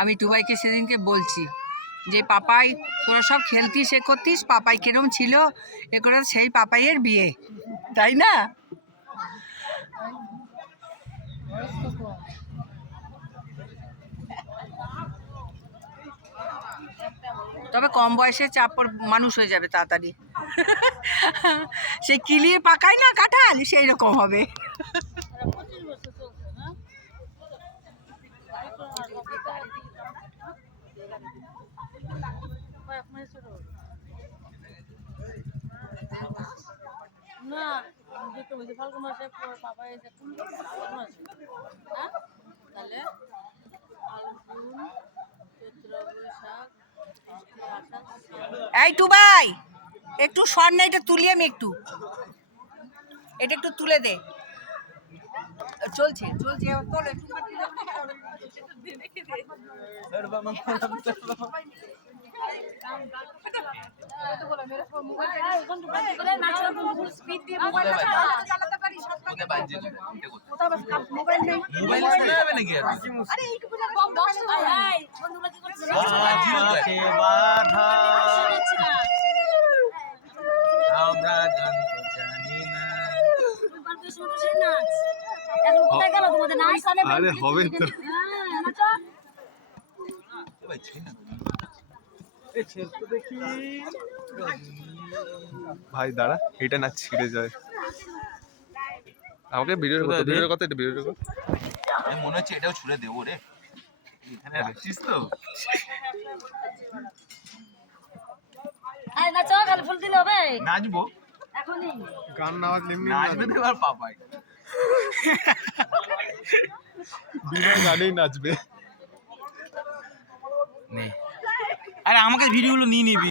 আমি টুবাইকে সেদিনকে বলছি যে পাপাই তোরা সব খেলতিস এ করতিস, পাপাই কিরম ছিল এ করে, সেই পাপাইয়ের বিয়ে, তাই না? তবে কম বয়সে চাপ মানুষ হয়ে যাবে তাড়াতাড়ি। সেই কিলিয়ে পাকায় না কাঁঠাল, সেই রকম হবে। না ফাল্গুন মাসে পাপা এসে তাহলে ফাল্গুন চৈত্র বৈশাখ এই টুবাই একটু স্বর্ণ এটা তুলি, আমি এটা একটু তুলে দে। চলছে চলছে তোলে। আরে হবে তো ভাই দাঁড়া, এটা না ছিঁড়ে যায়। আমাকে ভিডিওর কথা এটা ভিডিওর কথা আমি মনে হচ্ছে এটাও ছুঁড়ে দেবো রে। এখানে আসছিস তো? ফুল দিলে হবে, নাচবো, এখনই গান না বাজলে এমনি নাচবে তো এবার পাপাই। বিনা গানেই নাচবে। আরে আমাকে ভিডিওগুলো নিয়ে নিবি।